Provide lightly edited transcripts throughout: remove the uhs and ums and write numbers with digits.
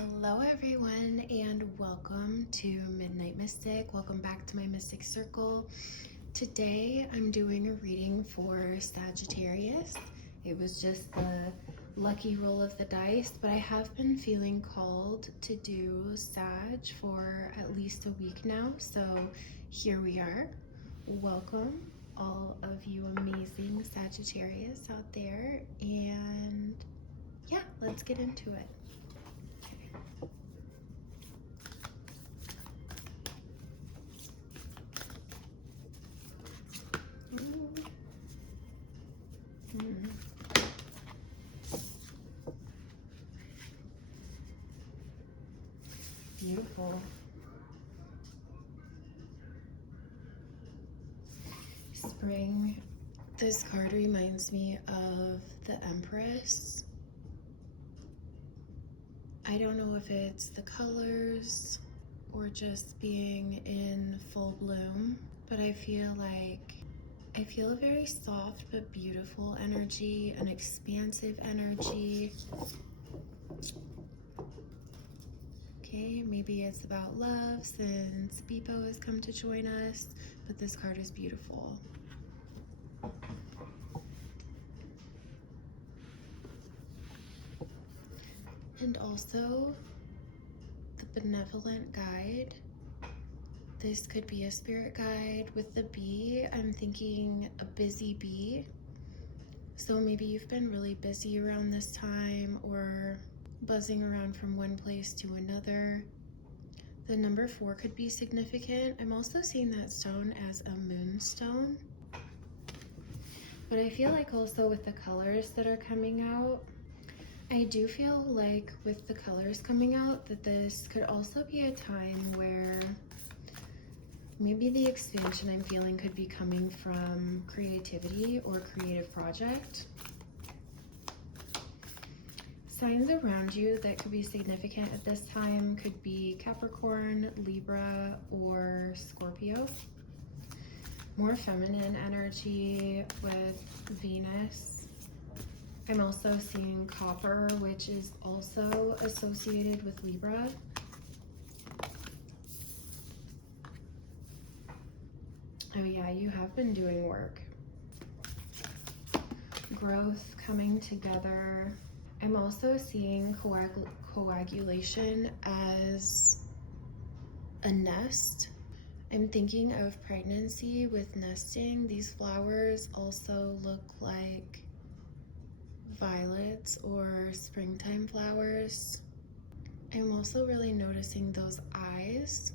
Hello everyone and welcome to Midnight Mystic. Welcome back to my Mystic Circle. Today I'm doing a reading for Sagittarius. It was just the lucky roll of the dice, but I have been feeling called to do Sag for at least a week now, so here we are. Welcome all of you amazing Sagittarius out there, and yeah, let's get into it. Beautiful. Spring. This card reminds me of the Empress. I don't know if it's the colors or just being in full bloom, but I feel a very soft but beautiful energy, an expansive energy. Okay, maybe it's about love since Beepo has come to join us, but this card is beautiful. And also the benevolent guide. This could be a spirit guide with the bee. I'm thinking a busy bee. So maybe you've been really busy around this time or buzzing around from one place to another. The number 4 could be significant. I'm also seeing that stone as a moonstone. But I feel like also with the colors that are coming out, I do feel like with the colors coming out that this could also be a time where maybe the expansion I'm feeling could be coming from creativity or creative project. Signs around you that could be significant at this time could be Capricorn, Libra, or Scorpio. More feminine energy with Venus. I'm also seeing copper, which is also associated with Libra. Oh yeah, you have been doing work. Growth coming together. I'm also seeing coagulation as a nest. I'm thinking of pregnancy with nesting. These flowers also look like violets or springtime flowers. I'm also really noticing those eyes,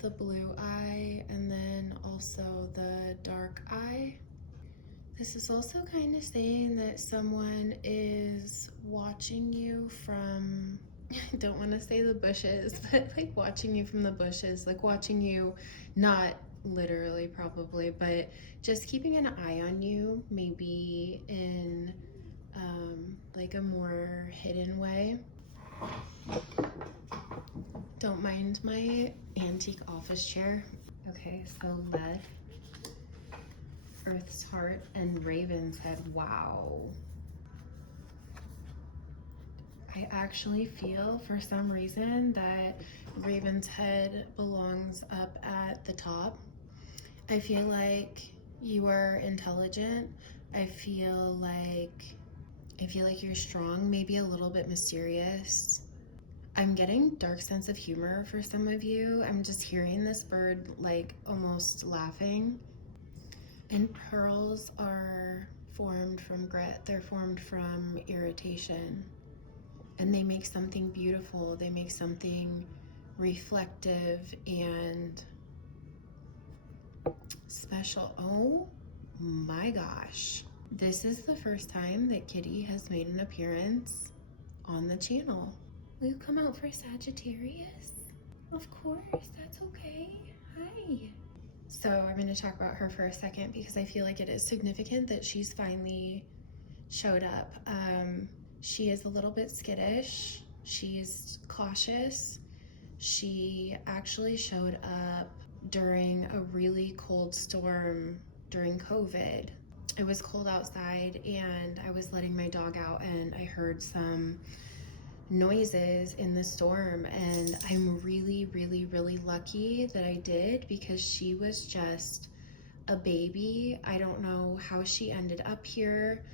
the blue eye and then also the dark eye. This is also kind of saying that someone is watching you from, I don't want to say the bushes, but like watching you from the bushes, like watching you, not literally probably, but just keeping an eye on you, maybe in like a more hidden way. Don't mind my antique office chair. Okay, so lead, Earth's Heart, and Raven's Head. Wow. I actually feel for some reason that Raven's Head belongs up at the top. I feel like you are intelligent. I feel like you're strong, maybe a little bit mysterious. I'm getting dark sense of humor for some of you. I'm just hearing this bird like almost laughing. And pearls are formed from grit. They're formed from irritation. And they make something beautiful. They make something reflective and special. Oh my gosh. This is the first time that Kitty has made an appearance on the channel. Will you come out for Sagittarius? Of course, that's okay. Hi. So I'm going to talk about her for a second because I feel like it is significant that she's finally showed up. She is a little bit skittish. She's cautious. She actually showed up during a really cold storm during COVID. It was cold outside and I was letting my dog out and I heard some noises in the storm, and I'm really, really, really lucky that I did, because she was just a baby. I don't know how she ended up here.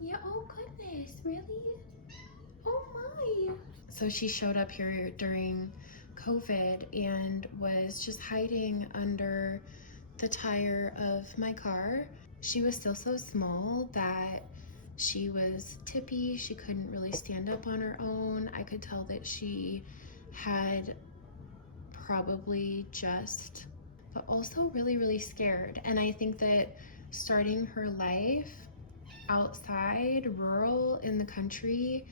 Yeah, oh goodness, really? Oh my. So she showed up here during COVID and was just hiding under the tire of my car. She was still so small that she was tippy. She couldn't really stand up on her own. I could tell that she had probably just, but also really, really scared. And I think that starting her life outside, rural, in the country,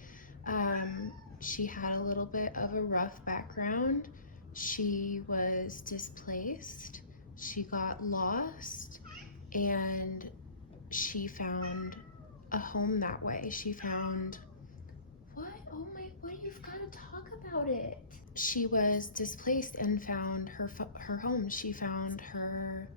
she had a little bit of a rough background. She was displaced, she got lost, and she found a home that way. She found, what? Oh my, what? You've got to talk about it. She was displaced and found her home. She found her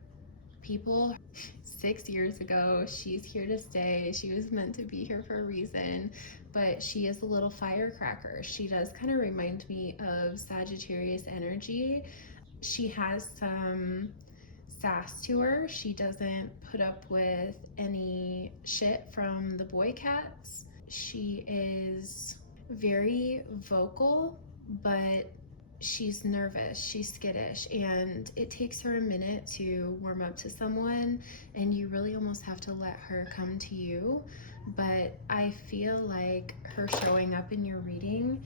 people. 6 years ago. She's here to stay. She was meant to be here for a reason, but she is a little firecracker. She does kind of remind me of Sagittarius energy. She has some sass to her. She doesn't put up with any shit from the boy cats. She is very vocal, but she's nervous, she's skittish, and it takes her a minute to warm up to someone, and you really almost have to let her come to you. But I feel like her showing up in your reading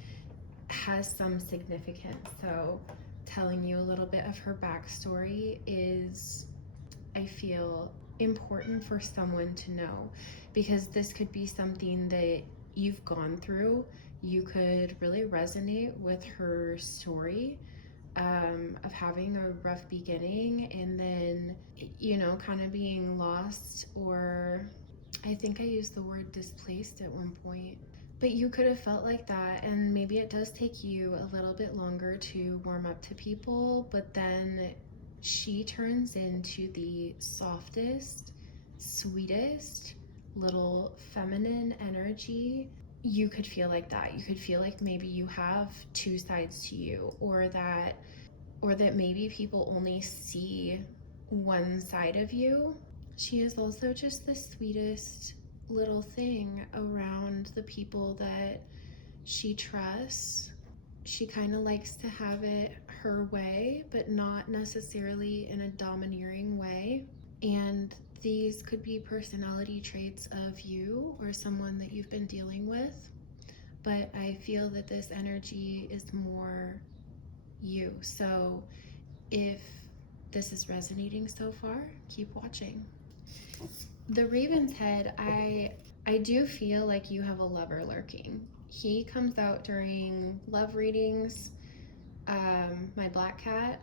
has some significance. So telling you a little bit of her backstory is, I feel, important for someone to know, because this could be something that you've gone through. You could really resonate with her story, of having a rough beginning and then, you know, kind of being lost, or I think I used the word displaced at one point. But you could have felt like that, and maybe it does take you a little bit longer to warm up to people, but then she turns into the softest, sweetest, little feminine energy. You could feel like that. You could feel like maybe you have two sides to you, or that maybe people only see one side of you. She is also just the sweetest little thing around the people that she trusts. She kind of likes to have it her way, but not necessarily in a domineering way. And these could be personality traits of you or someone that you've been dealing with. But I feel that this energy is more you. So if this is resonating so far, keep watching. The Raven's Head, I do feel like you have a lover lurking. He comes out during love readings. My black cat.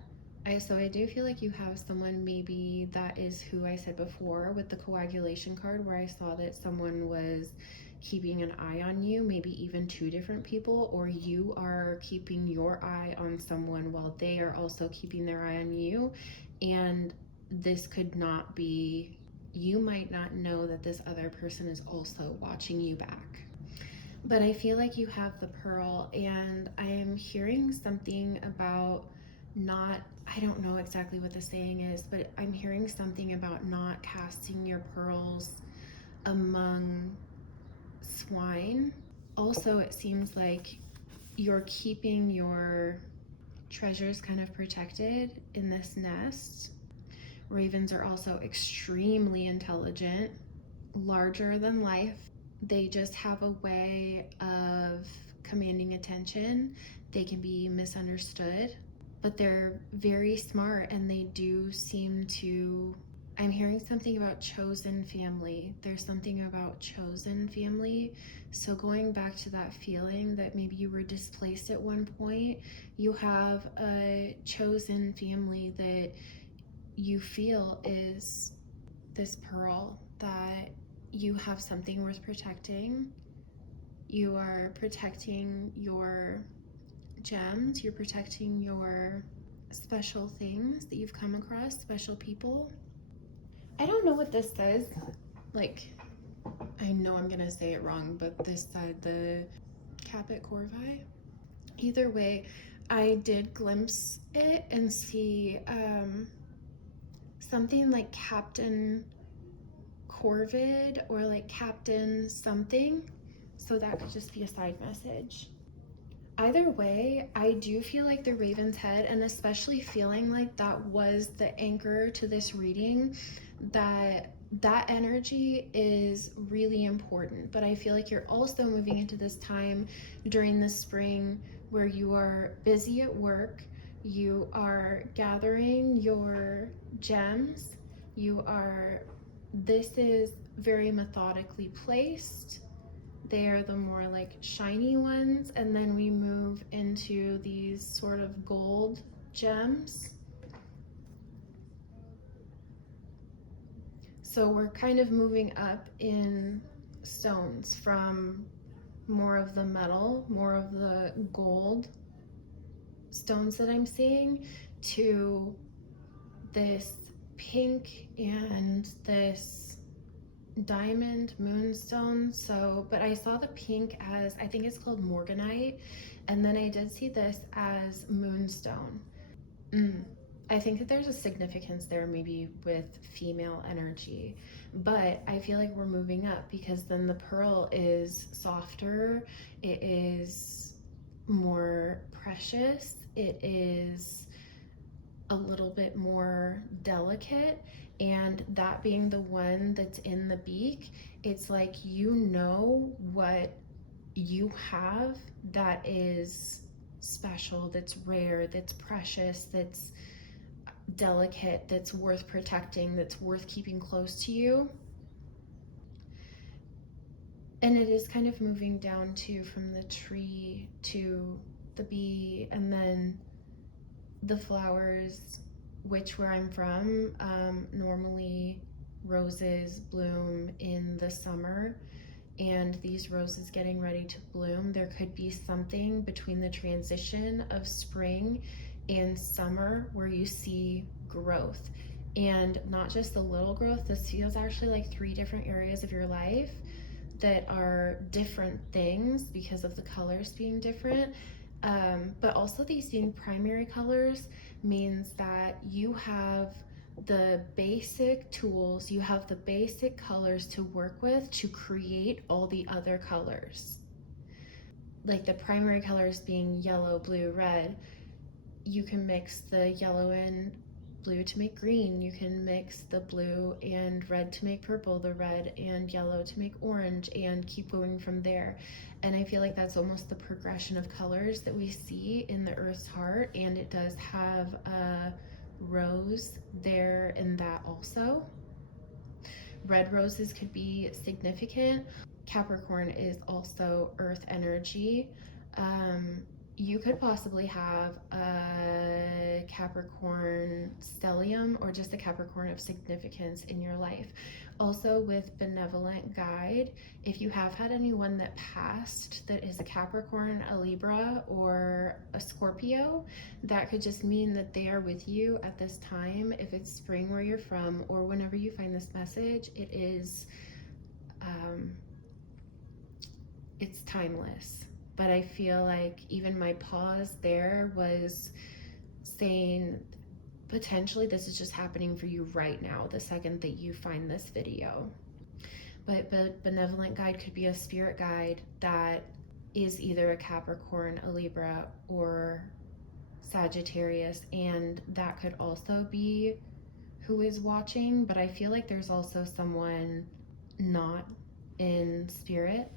So I do feel like you have someone, maybe that is who I said before with the coagulation card, where I saw that someone was keeping an eye on you, maybe even two different people, or you are keeping your eye on someone while they are also keeping their eye on you. And this could not be, you might not know that this other person is also watching you back. But I feel like you have the pearl, and I am hearing something about not, I don't know exactly what the saying is, but I'm hearing something about not casting your pearls among swine. Also, it seems like you're keeping your treasures kind of protected in this nest. Ravens are also extremely intelligent, larger than life. They just have a way of commanding attention. They can be misunderstood, but they're very smart, and they do seem to, I'm hearing something about chosen family. There's something about chosen family. So going back to that feeling that maybe you were displaced at one point, you have a chosen family that you feel is this pearl, that you have something worth protecting. You are protecting your gems, you're protecting your special things that you've come across, special people. I don't know what this says. Like, I know I'm gonna say it wrong, but this side, the Caput Corvi. Either way, I did glimpse it and see something like Captain Corvid or like Captain something. So that could just be a side message. Either way, I do feel like the Raven's Head, and especially feeling like that was the anchor to this reading, that energy is really important. But I feel like you're also moving into this time during the spring where you are busy at work, you are gathering your gems, this is very methodically placed. They are the more like shiny ones, and then we move into these sort of gold gems. So we're kind of moving up in stones from more of the metal, more of the gold stones that I'm seeing, to this pink and this diamond moonstone. So, but I saw the pink as, I think it's called morganite, and then I did see this as moonstone. I think that there's a significance there, maybe with female energy, but I feel like we're moving up because then the pearl is softer, it is more precious, it is a little bit more delicate, and that being the one that's in the beak, it's like, you know what you have that is special, that's rare, that's precious, that's delicate, that's worth protecting, that's worth keeping close to you. And it is kind of moving down to from the tree to the bee, and then the flowers, which where I'm from, normally roses bloom in the summer, and these roses getting ready to bloom, there could be something between the transition of spring and summer where you see growth, and not just the little growth. This feels actually like 3 different areas of your life that are different things because of the colors being different. But also these being primary colors means that you have the basic tools, you have the basic colors to work with to create all the other colors. Like the primary colors being yellow, blue, red, you can mix the yellow and blue to make green, you can mix the blue and red to make purple, the red and yellow to make orange, and keep going from there. And I feel like that's almost the progression of colors that we see in the Earth's heart, and it does have a rose there in that also. Red roses could be significant. Capricorn is also Earth energy. You could possibly have a Capricorn stellium or just a Capricorn of significance in your life. Also with benevolent guide, if you have had anyone that passed that is a Capricorn, a Libra, or a Scorpio, that could just mean that they are with you at this time. If it's spring where you're from, or whenever you find this message, it's timeless. But I feel like even my pause there was saying potentially this is just happening for you right now, the second that you find this video. But benevolent guide could be a spirit guide that is either a Capricorn, a Libra, or Sagittarius, and that could also be who is watching. But I feel like there's also someone not in spirit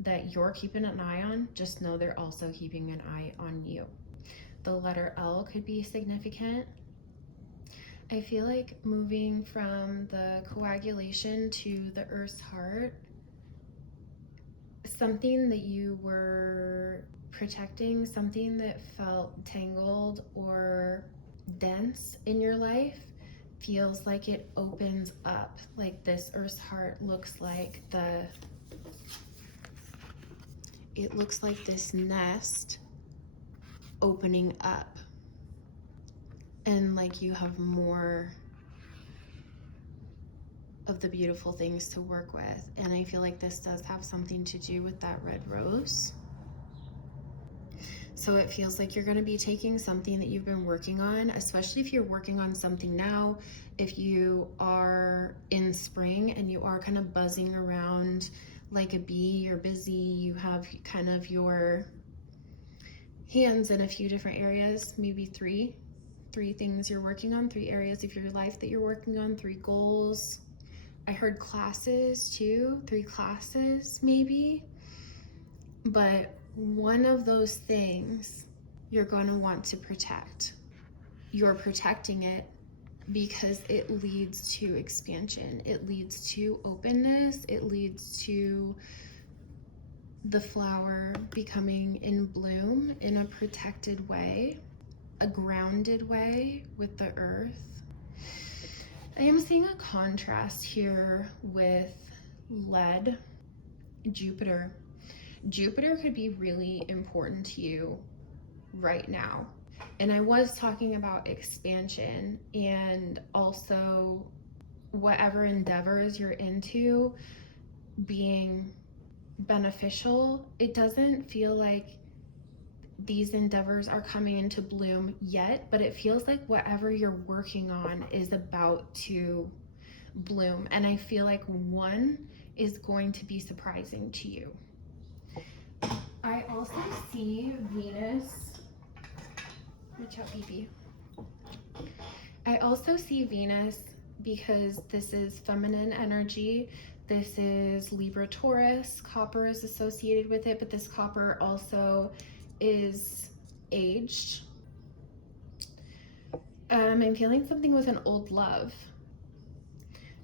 that you're keeping an eye on. Just know they're also keeping an eye on you. The letter L could be significant. I feel like moving from the coagulation to the Earth's heart, something that you were protecting, something that felt tangled or dense in your life, feels like it opens up. Like this Earth's heart looks like it looks like this nest opening up, and like you have more of the beautiful things to work with. And I feel like this does have something to do with that red rose. So it feels like you're going to be taking something that you've been working on, especially if you're working on something now. If you are in spring and you are kind of buzzing around like a bee, you're busy, you have kind of your hands in a few different areas, maybe three things you're working on, 3 areas of your life that you're working on, 3 goals. I heard classes too, 3 classes maybe. But one of those things you're going to want to protect. You're protecting it because it leads to expansion. It leads to openness. It leads to the flower becoming in bloom in a protected way, a grounded way with the earth. I am seeing a contrast here with lead, Jupiter. Jupiter could be really important to you right now. And I was talking about expansion and also whatever endeavors you're into being beneficial. It doesn't feel like these endeavors are coming into bloom yet, but it feels like whatever you're working on is about to bloom. And I feel like one is going to be surprising to you. I also see Venus. Watch out, baby. I also see Venus because this is feminine energy. This is Libra Taurus. Copper is associated with it, but this copper also is aged. I'm feeling something with an old love.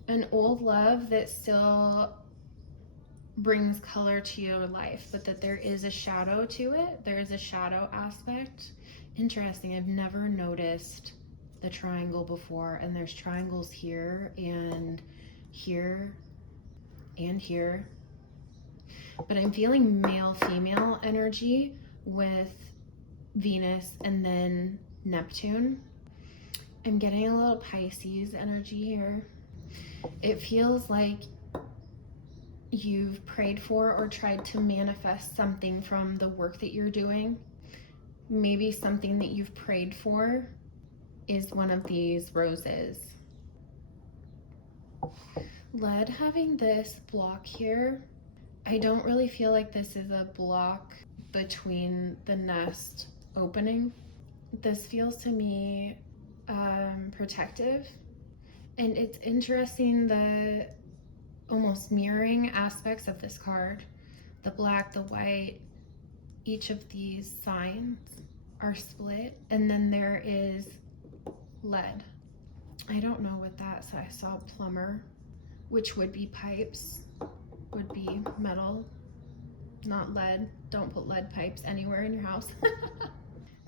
An old love that still brings color to your life, but that there is a shadow to it. There is a shadow aspect. Interesting. I've never noticed the triangle before, and there's triangles here and here and here. But I'm feeling male-female energy with Venus and then Neptune. I'm getting a little Pisces energy here. It feels like you've prayed for or tried to manifest something from the work that you're doing. Maybe something that you've prayed for is one of these roses. Lead having this block here, I don't really feel like this is a block between the nest opening. This feels to me protective. And it's interesting the almost mirroring aspects of this card. The black, the white, each of these signs are split, and then there is lead. I don't know what that, so I saw plumber, which would be pipes, would be metal, not lead. Don't put lead pipes anywhere in your house.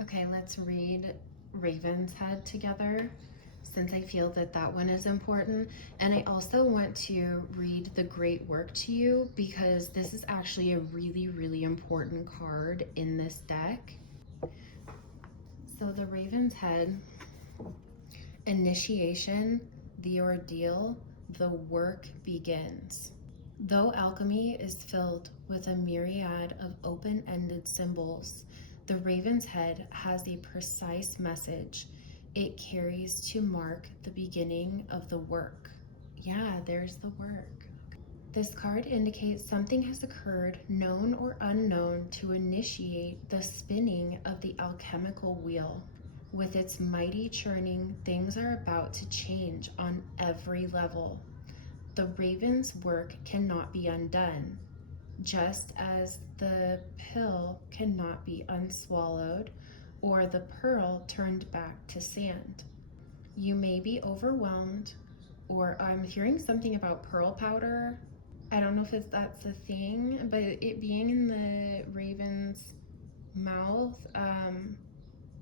Okay, let's read Raven's Head together, since I feel that that one is important. And I also want to read the Great Work to you because this is actually a really, really important card in this deck. So the Raven's Head, initiation, the ordeal, the work begins. Though alchemy is filled with a myriad of open-ended symbols, the Raven's Head has a precise message it carries to mark the beginning of the work. Yeah, there's the work. This card indicates something has occurred, known or unknown, to initiate the spinning of the alchemical wheel. With its mighty churning, things are about to change on every level. The Raven's work cannot be undone, just as the pill cannot be unswallowed or the pearl turned back to sand. You may be overwhelmed, or I'm hearing something about pearl powder. I don't know if that's a thing, but it being in the Raven's mouth,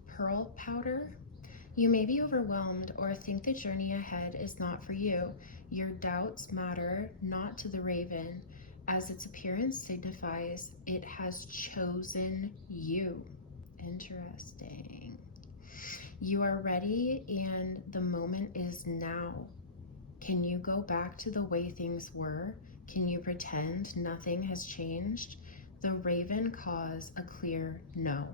pearl powder. You may be overwhelmed or think the journey ahead is not for you. Your doubts matter not to the Raven, as its appearance signifies it has chosen you. Interesting. You are ready and the moment is now. Can you go back to the way things were? Can you pretend nothing has changed? The raven caws a clear no.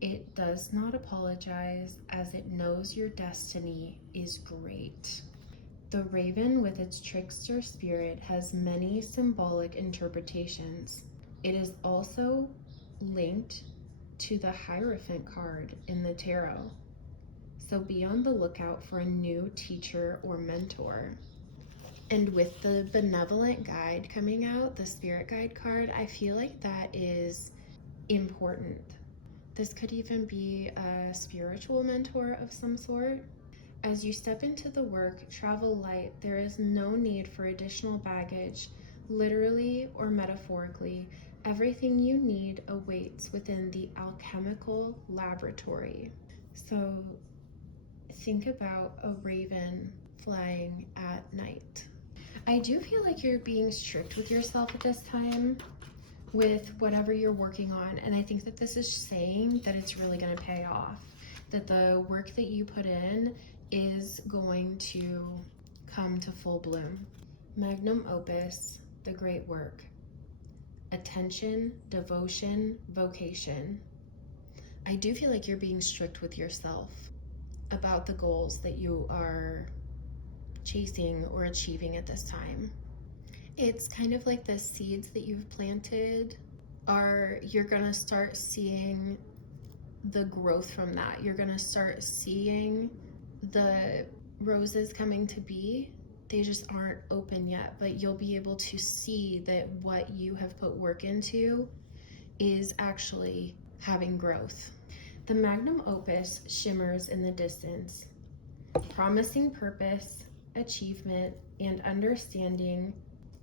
It does not apologize, as it knows your destiny is great. The raven, with its trickster spirit, has many symbolic interpretations. It is also linked to the Hierophant card in the tarot. So be on the lookout for a new teacher or mentor. And with the benevolent guide coming out, the spirit guide card, I feel like that is important. This could even be a spiritual mentor of some sort. As you step into the work, travel light. There is no need for additional baggage, literally or metaphorically. Everything you need awaits within the alchemical laboratory. So think about a raven flying at night. I do feel like you're being strict with yourself at this time with whatever you're working on, and I think that this is saying that it's really going to pay off, that the work that you put in is going to come to full bloom. Magnum Opus, the great work. Attention, devotion, vocation. I do feel like you're being strict with yourself about the goals that you are chasing or achieving at this time. It's kind of like the seeds that you've planted you're gonna start seeing the growth from that. You're gonna start seeing the roses coming to be. They just aren't open yet, but you'll be able to see that what you have put work into is actually having growth. The Magnum Opus shimmers in the distance, promising purpose, achievement, and understanding.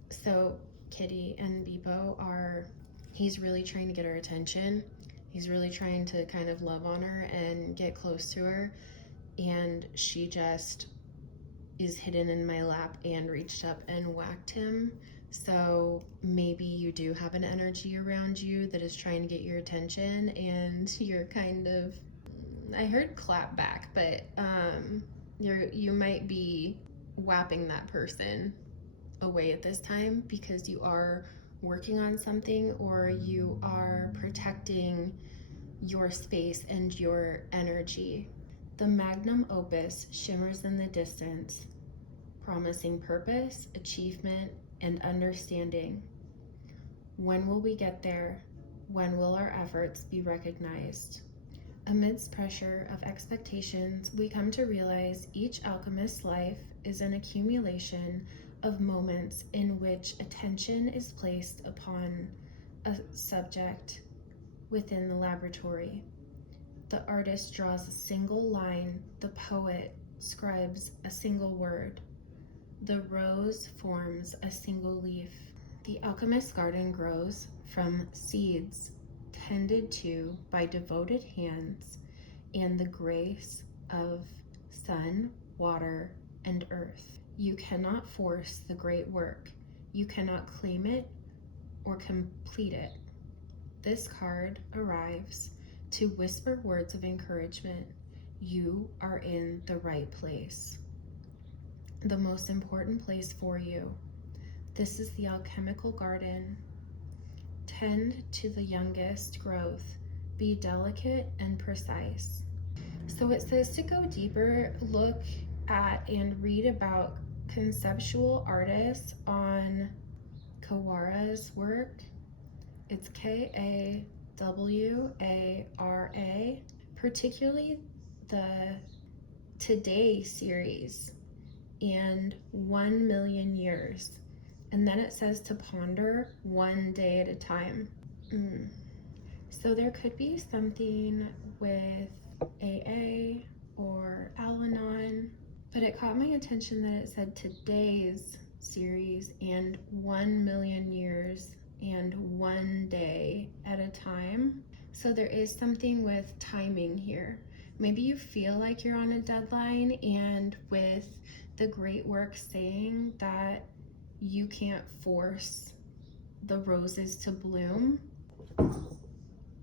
So Kitty and Bebo he's really trying to get her attention. He's really trying to kind of love on her and get close to her. And she just is hidden in my lap and reached up and whacked him. So maybe you do have an energy around you that is trying to get your attention, and you're kind of, I heard clap back, but you might be whapping that person away at this time because you are working on something, or you are protecting your space and your energy. The Magnum Opus shimmers in the distance, promising purpose, achievement, and understanding. When will we get there? When will our efforts be recognized? Amidst pressure of expectations, we come to realize each alchemist's life is an accumulation of moments in which attention is placed upon a subject within the laboratory. The artist draws a single line, the poet scribes a single word, the rose forms a single leaf. The alchemist's garden grows from seeds tended to by devoted hands and the grace of sun, water, and earth. You cannot force the great work. You cannot claim it or complete it. This card arrives to whisper words of encouragement. You are in the right place, the most important place for you. This is the alchemical garden. Tend to the youngest growth. Be delicate and precise. So it says to go deeper, look at and read about conceptual artists on Kawara's work. It's Kawara, particularly the Today series and 1 million years. And then it says to ponder one day at a time. So there could be something with AA or Al-Anon, but it caught my attention that it said today's series and 1 million years and one day at a time. So there is something with timing here. Maybe you feel like you're on a deadline, and with the great work saying that you can't force the roses to bloom,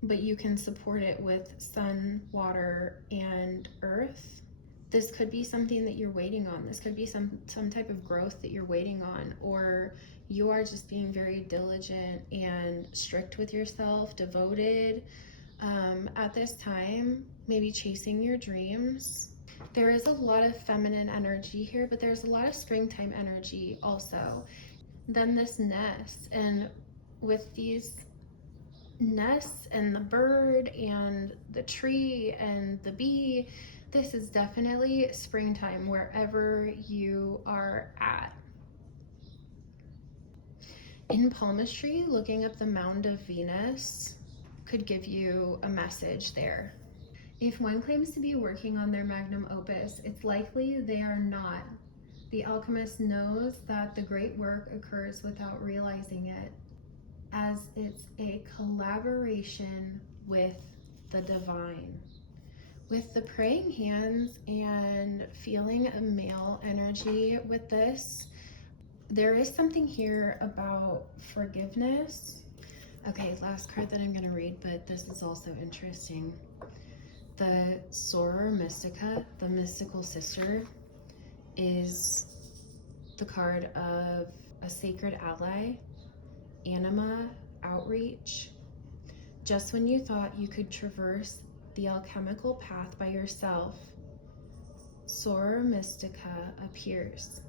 but you can support it with sun, water, and earth. This could be something that you're waiting on. This could be some type of growth that you're waiting on, or you are just being very diligent and strict with yourself, devoted at this time, maybe chasing your dreams. There is a lot of feminine energy here, but there's a lot of springtime energy also. Then this nest, and with these nests and the bird and the tree and the bee, this is definitely springtime wherever you are at. In palmistry, looking up the mound of Venus could give you a message there. If one claims to be working on their magnum opus, it's likely they are not. The alchemist knows that the great work occurs without realizing it, as it's a collaboration with the divine. With the praying hands and feeling a male energy with this, there is something here about forgiveness. Okay, last card that I'm going to read, but this is also interesting. The Soror Mystica, the mystical sister, is the card of a sacred ally, anima, outreach. Just when you thought you could traverse the alchemical path by yourself, Soror Mystica appears.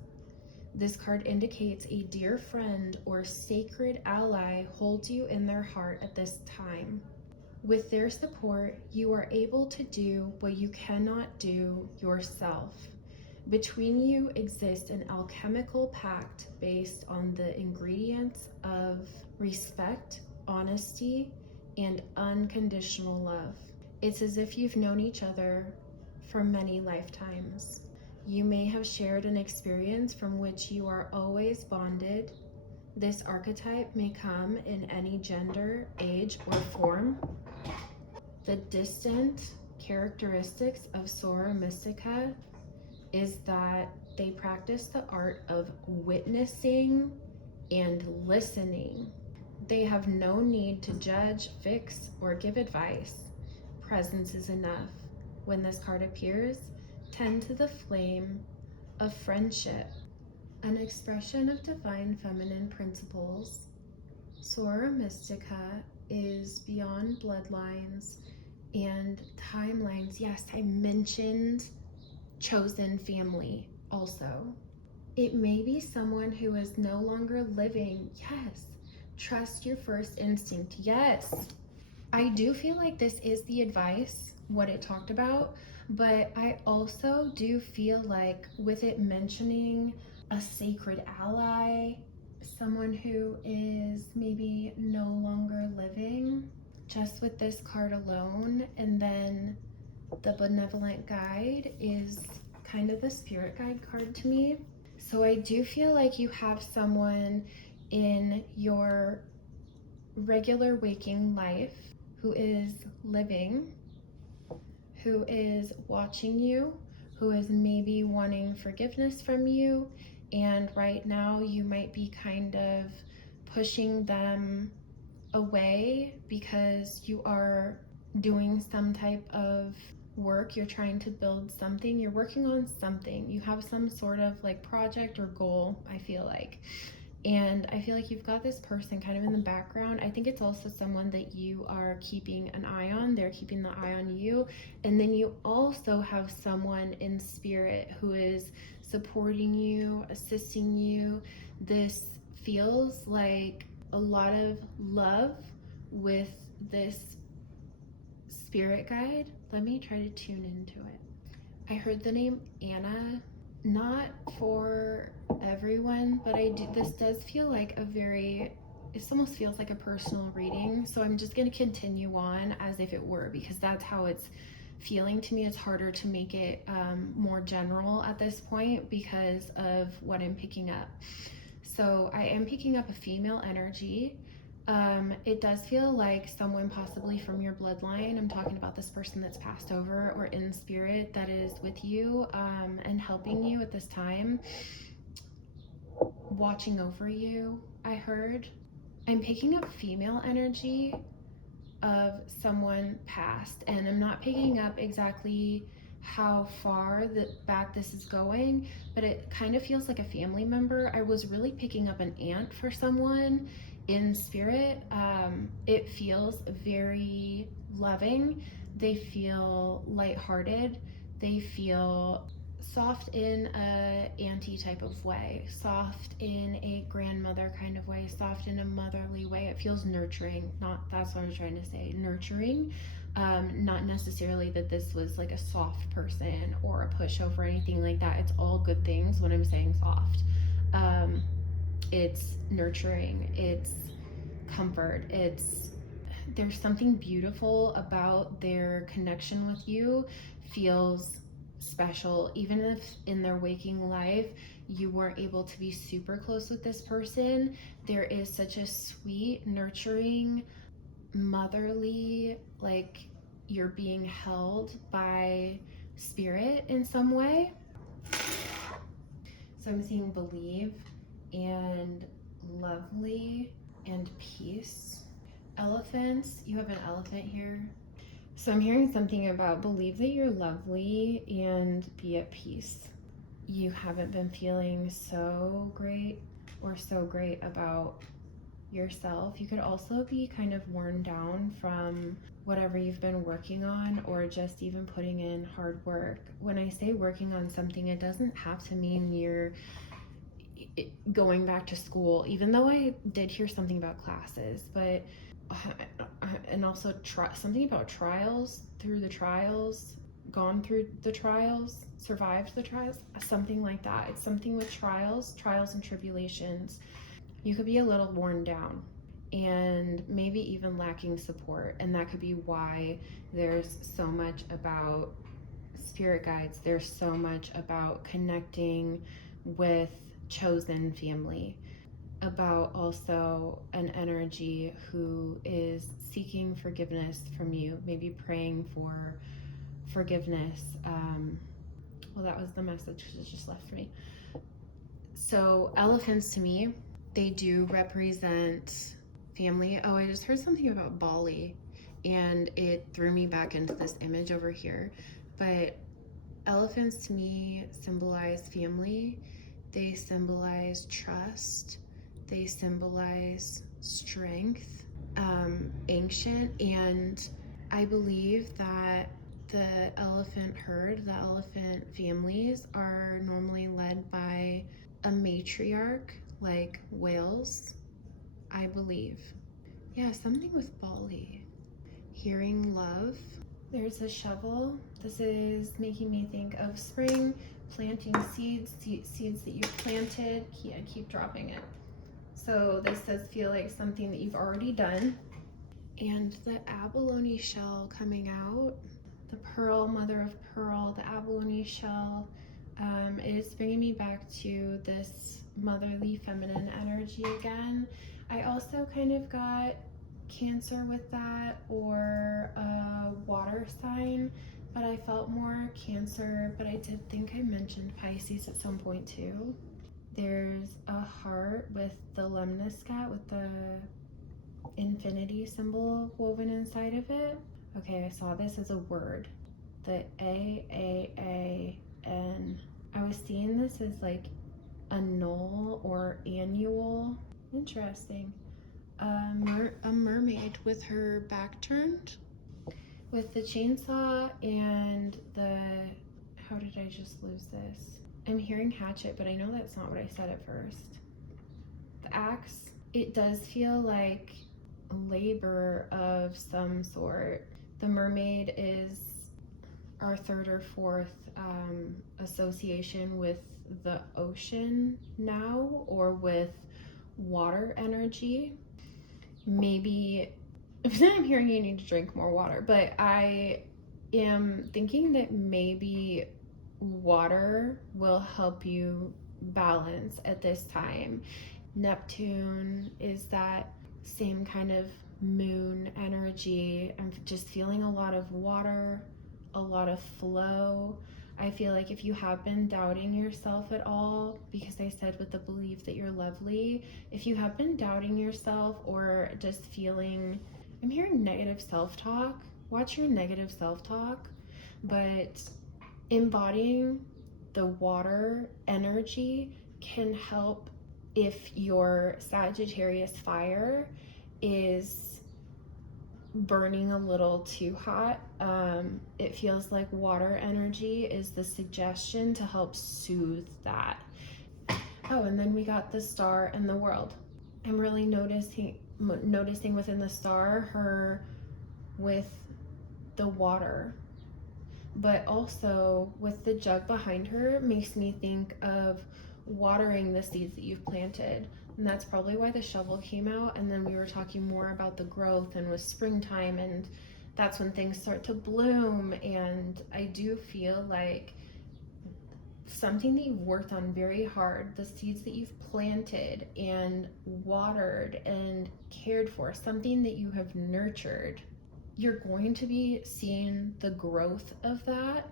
This card indicates a dear friend or sacred ally holds you in their heart at this time. With their support, you are able to do what you cannot do yourself. Between you exists an alchemical pact based on the ingredients of respect, honesty, and unconditional love. It's as if you've known each other for many lifetimes. You may have shared an experience from which you are always bonded. This archetype may come in any gender, age, or form. The distant characteristics of Soror Mystica is that they practice the art of witnessing and listening. They have no need to judge, fix, or give advice. Presence is enough. When this card appears, tend to the flame of friendship, an expression of divine feminine principles. Soror Mystica is beyond bloodlines and timelines. Yes, I mentioned chosen family also. It may be someone who is no longer living. Yes, trust your first instinct. Yes, I do feel like this is the advice, what it talked about, but I also do feel like with it mentioning a sacred ally, someone who is maybe no longer living, just with this card alone, and then the benevolent guide is kind of the spirit guide card to me. So I do feel like you have someone in your regular waking life who is living, who is watching you, who is maybe wanting forgiveness from you, and right now you might be kind of pushing them away because you are doing some type of work. You're trying to build something, you're working on something, you have some sort of like project or goal, I feel like. And I feel like you've got this person kind of in the background. I think it's also someone that you are keeping an eye on. They're keeping the eye on you. And then you also have someone in spirit who is supporting you, assisting you. This feels like a lot of love with this spirit guide. Let me try to tune into it. I heard the name Anna. Not for everyone, but this does feel like it almost feels like a personal reading. So I'm just going to continue on as if it were, because that's how it's feeling to me. It's harder to make it more general at this point because of what I'm picking up. So I am picking up a female energy. It does feel like someone possibly from your bloodline. I'm talking about this person that's passed over or in spirit that is with you and helping you at this time, watching over you, I heard. I'm picking up female energy of someone past, and I'm not picking up exactly how far back this is going, but it kind of feels like a family member. I was really picking up an aunt for someone in spirit. It feels very loving. They feel lighthearted. They feel soft in a auntie type of way, soft in a grandmother kind of way, soft in a motherly way. It feels nurturing. Not, that's what I'm trying to say, nurturing. Not necessarily that this was like a soft person or a pushover or anything like that. It's all good things when I'm saying soft. It's nurturing, it's comfort, there's something beautiful about their connection with you. Feels special, even if in their waking life you weren't able to be super close with this person. There is such a sweet, nurturing, motherly, like you're being held by spirit in some way. So I'm seeing believe and lovely and peace. Elephants, you have an elephant here. So I'm hearing something about believe that you're lovely and be at peace. You haven't been feeling so great or so great about yourself. You could also be kind of worn down from whatever you've been working on, or just even putting in hard work. When I say working on something, it doesn't have to mean you're going back to school, even though I did hear something about classes, but and also something about trials, through the trials, gone through the trials, survived the trials, something like that. It's something with trials and tribulations. You could be a little worn down and maybe even lacking support, and that could be why there's so much about spirit guides. There's so much about connecting with chosen family, about also an energy who is seeking forgiveness from you, maybe praying for forgiveness. Well, that was the message that just left me. So elephants to me, they do represent family. Oh, I just heard something about Bali and it threw me back into this image over here. But elephants to me symbolize family. They symbolize trust. They symbolize strength, ancient. And I believe that the elephant herd, the elephant families, are normally led by a matriarch, like whales, I believe. Yeah, something with Bali. Hearing love. There's a shovel. This is making me think of spring, planting seeds that you've planted. I keep dropping it. So this does feel like something that you've already done. And the abalone shell coming out, the pearl, mother of pearl, the abalone shell, is bringing me back to this motherly feminine energy again. I also kind of got Cancer with that, or a water sign, but I felt more Cancer, but I did think I mentioned Pisces at some point too. There's a heart with the lemniscat with the infinity symbol woven inside of it. Okay, I saw this as a word, the AAAN. I was seeing this as like annul or annual. Interesting. A mermaid with her back turned, with the chainsaw and the, how did I just lose this? I'm hearing hatchet, but I know that's not what I said at first. The axe, it does feel like labor of some sort. The mermaid is our third or fourth association with the ocean now, or with water energy. Maybe I'm hearing you need to drink more water, but I am thinking that maybe water will help you balance at this time. Neptune is that same kind of moon energy. I'm just feeling a lot of water, a lot of flow. I feel like if you have been doubting yourself at all, because I said with the belief that you're lovely, if you have been doubting yourself or just feeling, I'm hearing negative self-talk, watch your negative self-talk, but Embodying the water energy can help if your Sagittarius fire is burning a little too hot. It feels like water energy is the suggestion to help soothe that. Oh, and then we got the star and the world. I'm really noticing within the star her with the water, but also with the jug behind her makes me think of watering the seeds that you've planted. And that's probably why the shovel came out. And then we were talking more about the growth and with springtime, and that's when things start to bloom. And I do feel like something that you've worked on very hard, the seeds that you've planted and watered and cared for, something that you have nurtured, you're going to be seeing the growth of that,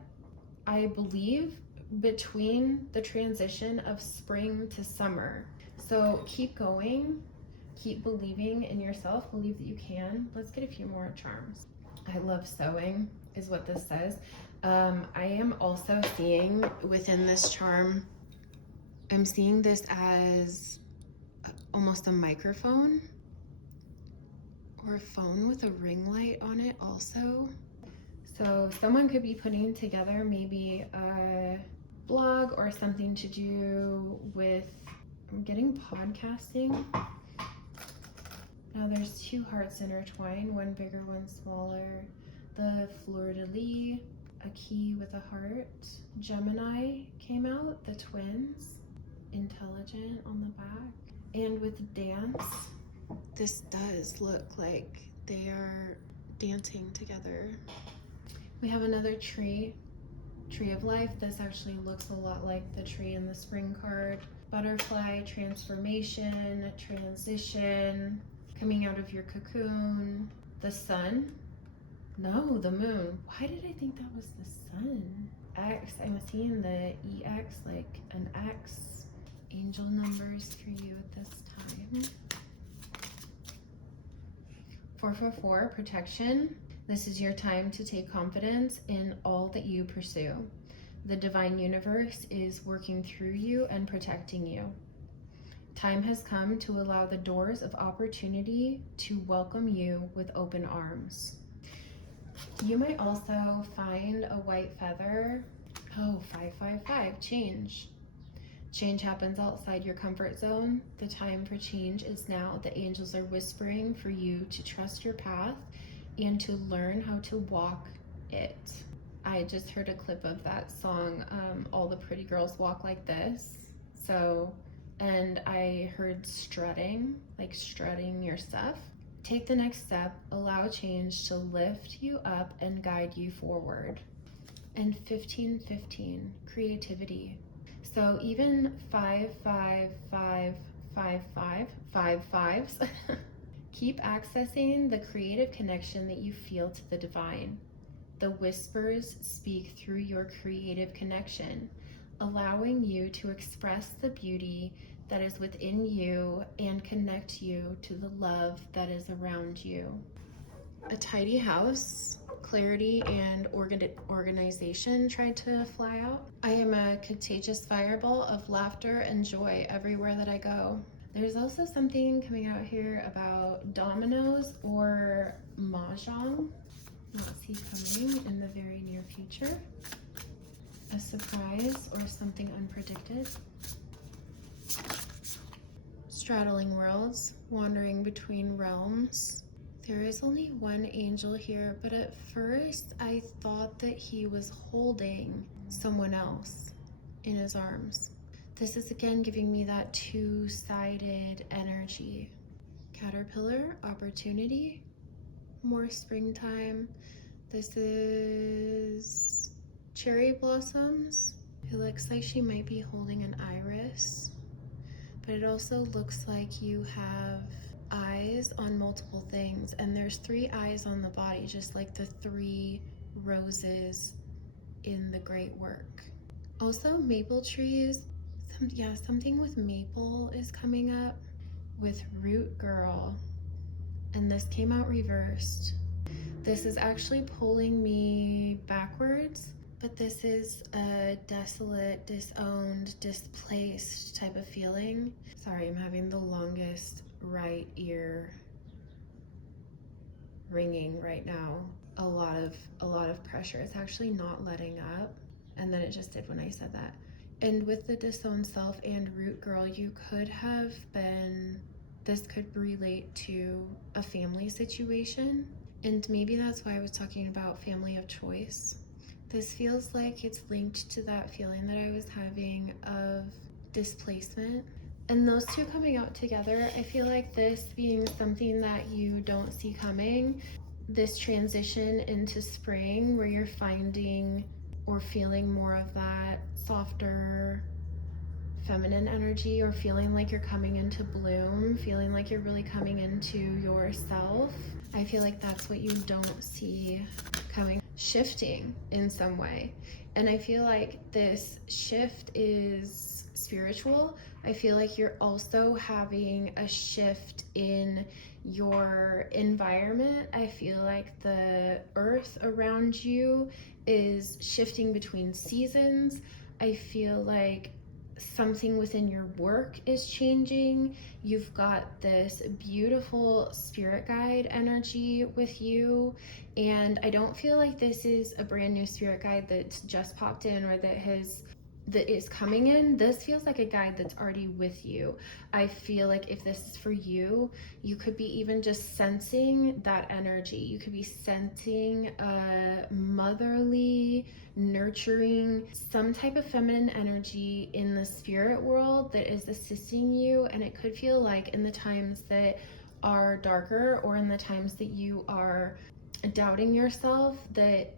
I believe, between the transition of spring to summer. So keep going, keep believing in yourself, believe that you can. Let's get a few more charms. I love sewing, is what this says. I am also seeing within this charm, I'm seeing this as almost a microphone or a phone with a ring light on it also. So someone could be putting together maybe a blog or something to do with, I'm getting podcasting. Now there's two hearts intertwined, one bigger, one smaller. The fleur-de-lis, a key with a heart. Gemini came out, the twins, intelligent on the back. And with dance, this does look like they are dancing together. We have another tree of life. This actually looks a lot like the tree in the spring card. Butterfly, transformation, transition, coming out of your cocoon. The sun. No, the moon. Why did I think that was the sun? X, I'm seeing the EX, like an X. Angel numbers for you at this time. 444, protection. This is your time to take confidence in all that you pursue. The divine universe is working through you and protecting you. Time has come to allow the doors of opportunity to welcome you with open arms. You might also find a white feather. Oh, 555, change. Change happens outside your comfort zone. The time for change is now. The angels are whispering for you to trust your path and to learn how to walk it. I just heard a clip of that song, All the Pretty Girls Walk Like This. So, and I heard strutting, like strutting your stuff. Take the next step, allow change to lift you up and guide you forward. And 1515, creativity. So even 5 fives, keep accessing the creative connection that you feel to the divine. The whispers speak through your creative connection, allowing you to express the beauty that is within you and connect you to the love that is around you. A tidy house, clarity, and organization tried to fly out. I am a contagious fireball of laughter and joy everywhere that I go. There's also something coming out here about dominoes or mahjong. Not see coming in the very near future. A surprise or something unpredicted. Straddling worlds, wandering between realms. There is only one angel here, but at first I thought that he was holding someone else in his arms. This is again giving me that two-sided energy. Caterpillar, opportunity, more springtime. This is cherry blossoms. It looks like she might be holding an iris, but it also looks like you have eyes on multiple things, and there's 3 eyes on the body, just like the 3 roses in the great work. Also maple trees. Something with maple is coming up with root girl, and this came out reversed. This is actually pulling me backwards But this is a desolate, disowned, displaced type of feeling. Sorry, I'm having the longest right ear ringing right now. A lot of pressure. It's actually not letting up. And then it just did when I said that. And with the disowned self and root girl, you could have been, this could relate to a family situation. And maybe that's why I was talking about family of choice. This feels like it's linked to that feeling that I was having of displacement. And those two coming out together, I feel like this being something that you don't see coming, this transition into spring where you're finding or feeling more of that softer feminine energy, or feeling like you're coming into bloom, feeling like you're really coming into yourself. I feel like that's what you don't see coming, shifting in some way. And I feel like this shift is spiritual. I feel like you're also having a shift in your environment. I feel like the earth around you is shifting between seasons. I feel like something within your work is changing. You've got this beautiful spirit guide energy with you, and I don't feel like this is a brand new spirit guide that's just popped in or that is coming in. This feels like a guide that's already with you. I feel like if this is for you, you could be even just sensing that energy. You could be sensing a motherly, nurturing, some type of feminine energy in the spirit world that is assisting you. And it could feel like in the times that are darker, or in the times that you are doubting yourself, that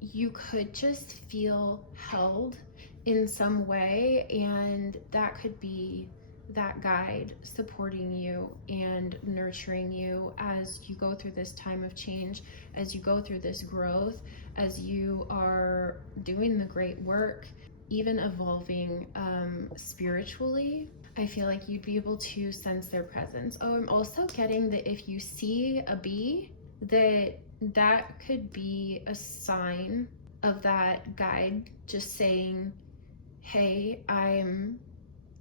you could just feel held in some way, and that could be that guide supporting you and nurturing you as you go through this time of change, as you go through this growth, as you are doing the great work, even evolving spiritually. I feel like you'd be able to sense their presence. Oh, I'm also getting that if you see a bee, that could be a sign of that guide just saying, hey, I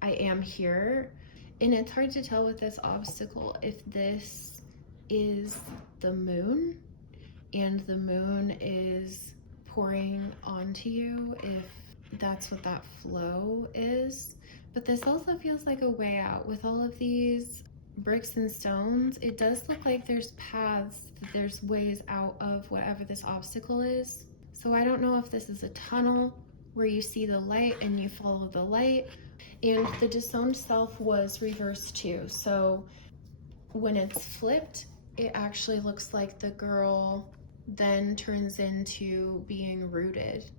am here. And it's hard to tell with this obstacle if this is the moon and the moon is pouring onto you, if that's what that flow is. But this also feels like a way out. With all of these bricks and stones, it does look like there's paths, there's ways out of whatever this obstacle is. So I don't know if this is a tunnel where you see the light and you follow the light. And the disowned self was reversed too. So when it's flipped, it actually looks like the girl then turns into being rooted,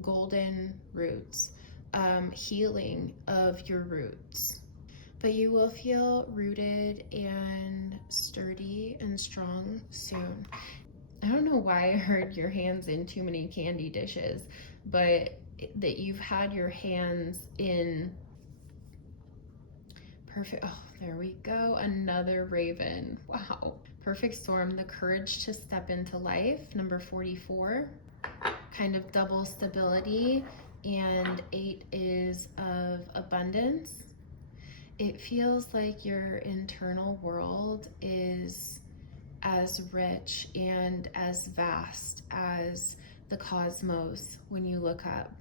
golden roots, healing of your roots. But you will feel rooted and sturdy and strong soon. I don't know why I heard your hands in too many candy dishes, but that you've had your hands in perfect. Oh, there we go. Another raven. Wow. Perfect storm, the courage to step into life. Number 44, kind of double stability. And 8 is of abundance. It feels like your internal world is as rich and as vast as the cosmos when you look up.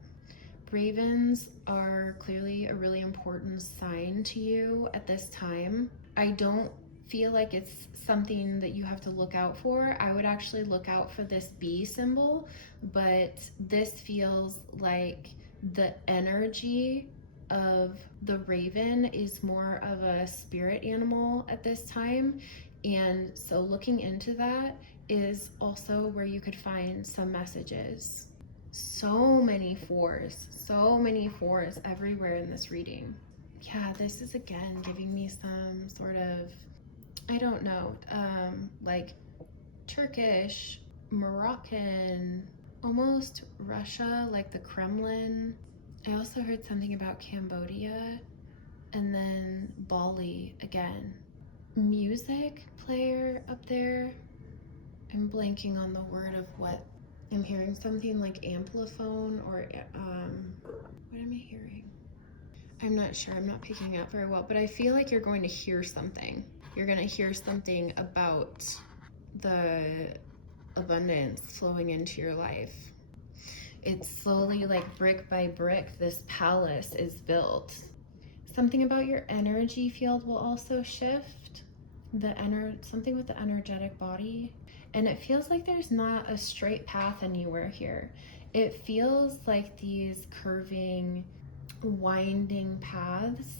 Ravens are clearly a really important sign to you at this time. I don't feel like it's something that you have to look out for. I would actually look out for this bee symbol, but this feels like the energy of the raven is more of a spirit animal at this time. And so looking into that is also where you could find some messages. So many fours everywhere in this reading. Yeah, this is again giving me some sort of, I don't know, like Turkish, Moroccan, almost Russia, like the Kremlin. I also heard something about Cambodia, and then Bali again. Music player up there. I'm blanking on the word of what I'm hearing something like ampliphone or what am I hearing? I'm not sure. I'm not picking up very well, but I feel like you're going to hear something. You're going to hear something about the abundance flowing into your life. It's slowly, like brick by brick, this palace is built. Something about your energy field will also shift. Something with the energetic body. And it feels like there's not a straight path anywhere here. It feels like these curving, winding paths.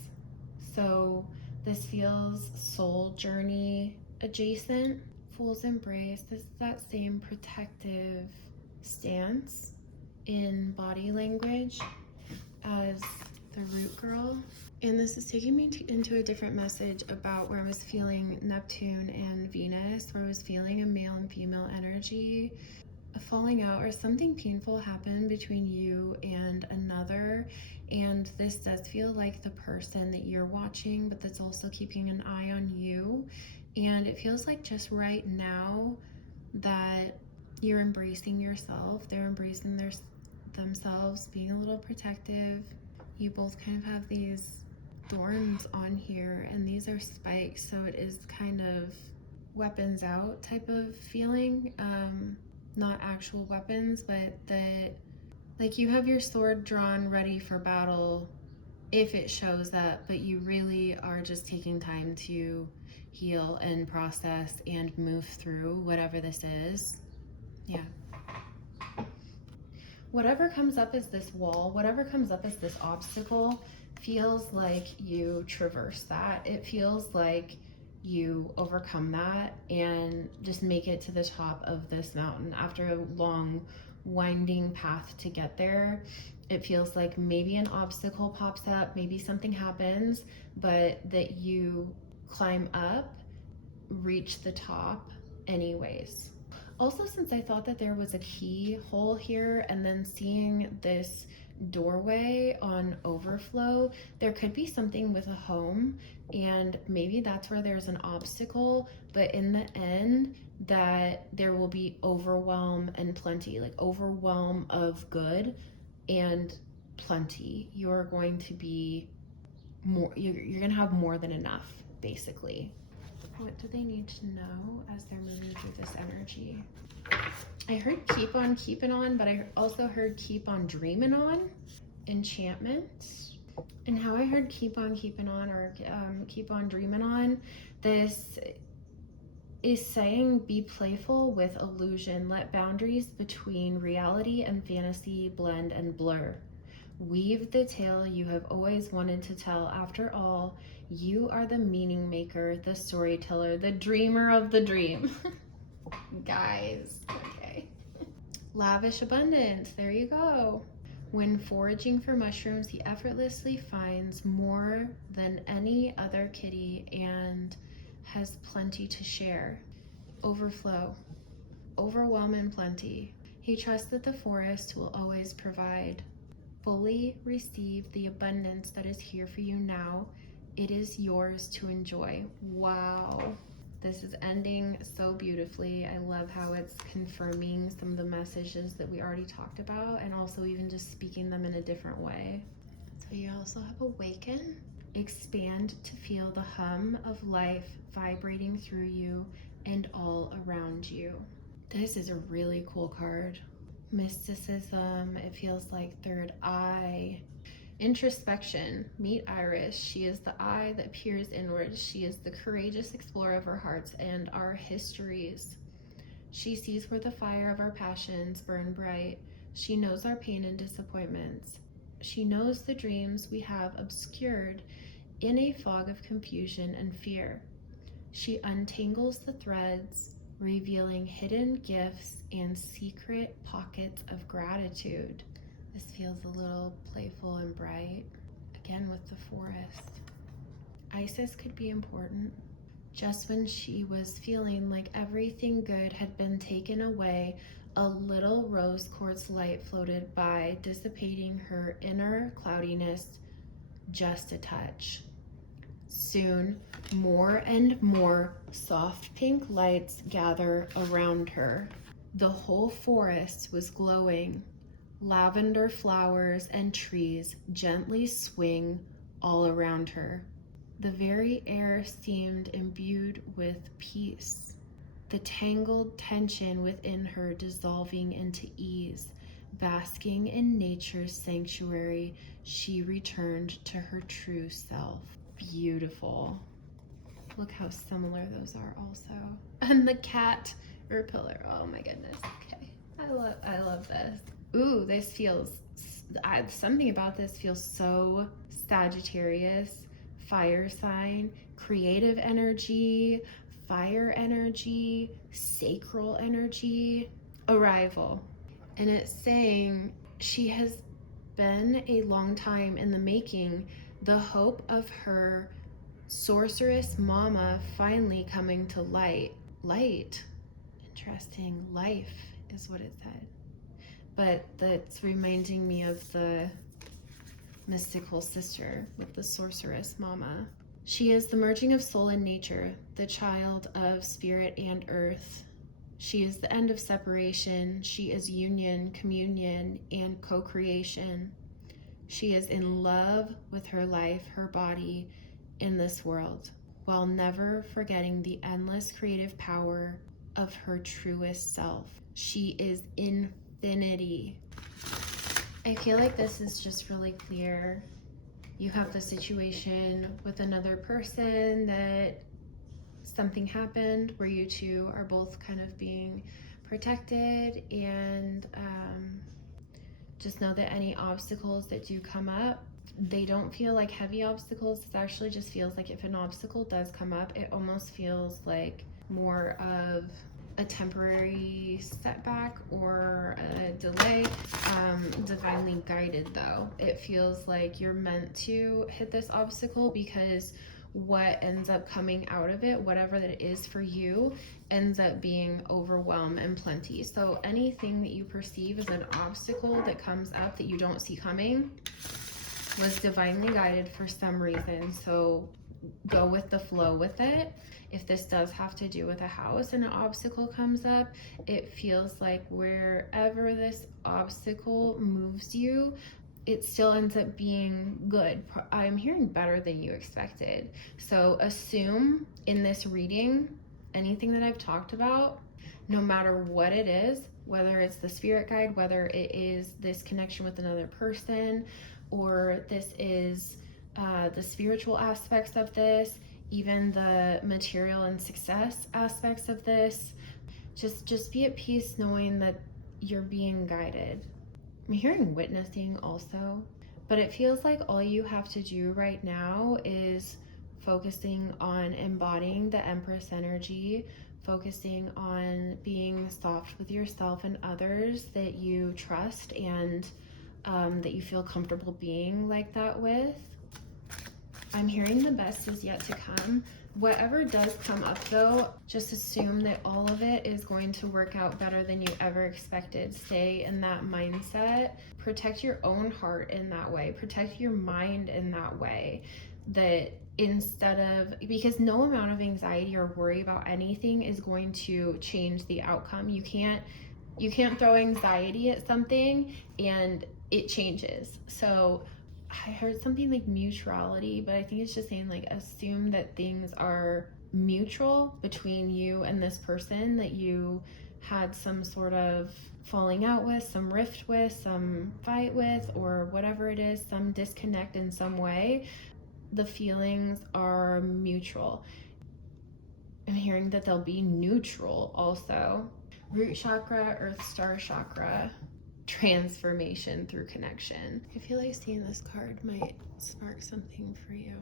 So this feels soul journey adjacent. Fool's embrace. This is that same protective stance in body language as the root girl. And this is taking me into a different message about where I was feeling Neptune and Venus, where I was feeling a male and female energy, a falling out or something painful happened between you and another. And this does feel like the person that you're watching, but that's also keeping an eye on you. And it feels like just right now that you're embracing yourself. They're embracing themselves, being a little protective. You both kind of have these thorns on here, and these are spikes, so it is kind of weapons out type of feeling. Not actual weapons, but that like you have your sword drawn ready for battle if it shows up, but you really are just taking time to heal and process and move through whatever this is. Yeah. Whatever comes up as this wall, whatever comes up as this obstacle, feels like you traverse that. It feels like you overcome that and just make it to the top of this mountain after a long, winding path to get there. It feels like maybe an obstacle pops up, maybe something happens, but that you climb up, reach the top anyways. Also, since I thought that there was a keyhole here, and then seeing this doorway on overflow, there could be something with a home, and maybe that's where there's an obstacle, but in the end, that there will be overwhelm and plenty, like overwhelm of good and plenty. You're going to be more, you're gonna have more than enough, basically. What do they need to know as they're moving through this energy? I heard keep on keeping on, but I also heard keep on dreaming on, enchantment. And how I heard keep on keeping on or keep on dreaming on, this is saying be playful with illusion. Let boundaries between reality and fantasy blend and blur. Weave the tale you have always wanted to tell. After all, you are the meaning maker, the storyteller, the dreamer of the dream. Guys, okay. Lavish abundance, there you go. When foraging for mushrooms, he effortlessly finds more than any other kitty and has plenty to share. Overflow, overwhelm and plenty. He trusts that the forest will always provide. Fully receive the abundance that is here for you now. It is yours to enjoy. Wow. This is ending so beautifully. I love how it's confirming some of the messages that we already talked about, and also even just speaking them in a different way. So you also have awaken. Expand to feel the hum of life vibrating through you and all around you. This is a really cool card. Mysticism, it feels like third eye. Introspection, meet Iris. She is the eye that peers inward. She is the courageous explorer of our hearts and our histories. She sees where the fire of our passions burn bright. She knows our pain and disappointments. She knows the dreams we have obscured in a fog of confusion and fear. She untangles the threads, revealing hidden gifts and secret pockets of gratitude. This feels a little playful and bright. Again, with the forest. Isis could be important. Just when she was feeling like everything good had been taken away, a little rose quartz light floated by, dissipating her inner cloudiness just a touch. Soon, more and more soft pink lights gather around her. The whole forest was glowing. Lavender flowers and trees gently swing all around her. The very air seemed imbued with peace, the tangled tension within her dissolving into ease. Basking in nature's sanctuary, she returned to her true self. Beautiful. Look how similar those are also. And the cat or pillar. Oh my goodness. Okay. I love this. Ooh, this feels, something about this feels so Sagittarius, fire sign, creative energy, fire energy, sacral energy, arrival. And it's saying she has been a long time in the making, the hope of her sorceress mama finally coming to light. Light. Interesting. Life is what it said. But that's reminding me of the mystical sister with the sorceress mama. She is the merging of soul and nature, the child of spirit and earth. She is the end of separation. She is union, communion, and co-creation. She is in love with her life, her body in this world, while never forgetting the endless creative power of her truest self. She is infinity. I feel like this is just really clear. You have the situation with another person that something happened where you two are both kind of being protected, and just know that any obstacles that do come up, they don't feel like heavy obstacles. It actually just feels like if an obstacle does come up, it almost feels like more of a temporary setback or a delay. Divinely guided though. It feels like you're meant to hit this obstacle because what ends up coming out of it, whatever that is for you, ends up being overwhelm and plenty. So anything that you perceive as an obstacle that comes up that you don't see coming was divinely guided for some reason. So go with the flow with it. If this does have to do with a house and an obstacle comes up, it feels like wherever this obstacle moves you, it still ends up being good. I'm hearing better than you expected. So assume in this reading, anything that I've talked about, no matter what it is, whether it's the spirit guide, whether it is this connection with another person, or this is the spiritual aspects of this, even the material and success aspects of this, just be at peace knowing that you're being guided. I'm hearing witnessing also, but it feels like all you have to do right now is focusing on embodying the Empress energy, focusing on being soft with yourself and others that you trust and that you feel comfortable being like that with. I'm hearing the best is yet to come. Whatever does come up though, just assume that all of it is going to work out better than you ever expected. Stay in that mindset. Protect your own heart in that way. Protect your mind in that way. That instead of, because no amount of anxiety or worry about anything is going to change the outcome. You can't throw anxiety at something and it changes. So I heard something like mutuality, but I think it's just saying like assume that things are mutual between you and this person that you had some sort of falling out with, some rift with, some fight with, or whatever it is, some disconnect in some way. The feelings are mutual. I'm hearing that they'll be neutral also. Root chakra, earth star chakra. Transformation through connection. I feel like seeing this card might spark something for you.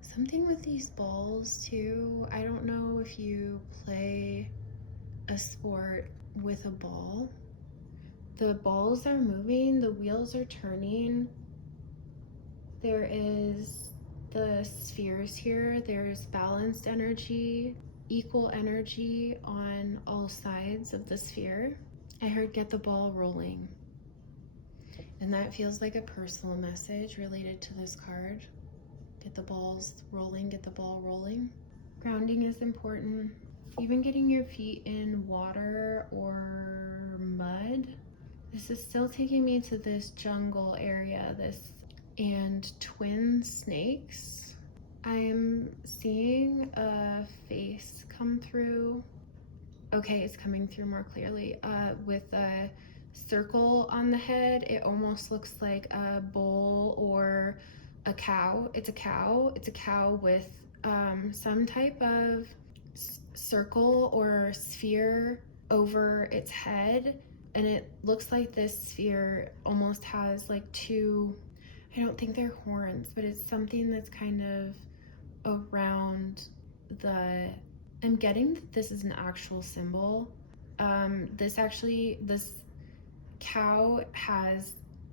Something with these balls too. I don't know if you play a sport with a ball. The balls are moving, the wheels are turning. There is the spheres here. There's balanced energy, equal energy on all sides of the sphere. I heard get the ball rolling. And that feels like a personal message related to this card. Get the balls rolling, get the ball rolling. Grounding is important. even getting your feet in water or mud. This is still taking me to this jungle area, and twin snakes. I am seeing a face come through. Okay, it's coming through more clearly. With a circle on the head, it almost looks like a bull or a cow. It's a cow. It's a cow with some type of circle or sphere over its head, and it looks like this sphere almost has like two, I don't think they're horns, but it's something that's kind of around the, I'm getting that this is an actual symbol. This cow has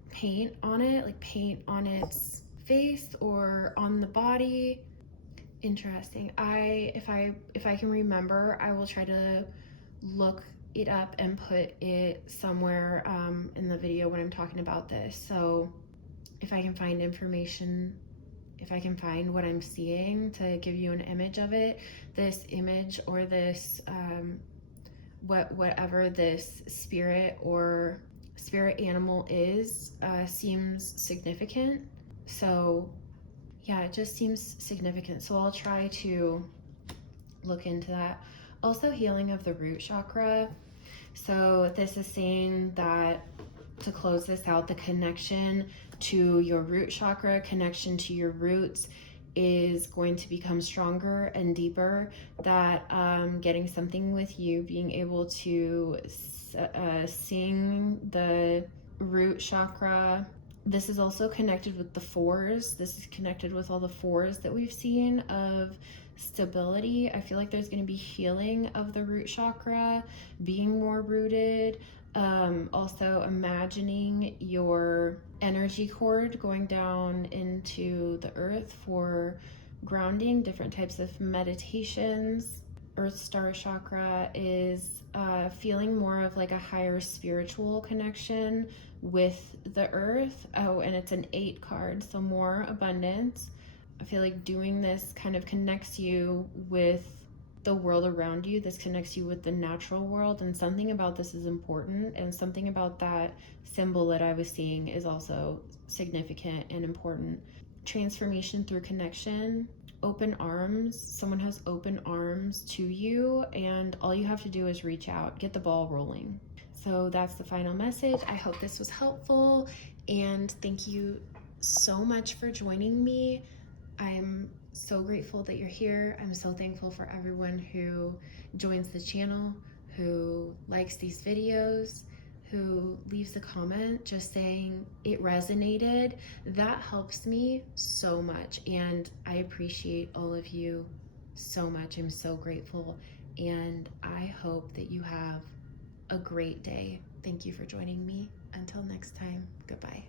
paint on it, like paint on its face or on the body. Interesting. If I can remember, I will try to look it up and put it somewhere in the video when I'm talking about this. So if I can find information, if I can find what I'm seeing to give you an image of it, this image or this whatever this spirit or spirit animal is seems significant. So yeah, it just seems significant. So I'll try to look into that. Also, healing of the root chakra. So this is saying that, to close this out, the connection to your root chakra, connection to your roots is going to become stronger and deeper. That getting something with you, being able to sing the root chakra. This is also connected with the fours. This is connected with all the fours that we've seen of stability. I feel like there's going to be healing of the root chakra, being more rooted. Also imagining your energy cord going down into the earth for grounding, different types of meditations. Earth star chakra is feeling more of like a higher spiritual connection with the earth. Oh, and it's an 8 card, so more abundance. I feel like doing this kind of connects you with the world around you. This connects you with the natural world, and something about this is important, and something about that symbol that I was seeing is also significant and important. Transformation through connection, open arms. Someone has open arms to you, and all you have to do is reach out, get the ball rolling. So that's the final message. I hope this was helpful, and thank you so much for joining me. I'm so grateful that you're here. I'm so thankful for everyone who joins the channel, who likes these videos, who leaves a comment just saying it resonated. That helps me so much, and I appreciate all of you so much. I'm so grateful, and I hope that you have a great day. Thank you for joining me. Until next time, goodbye.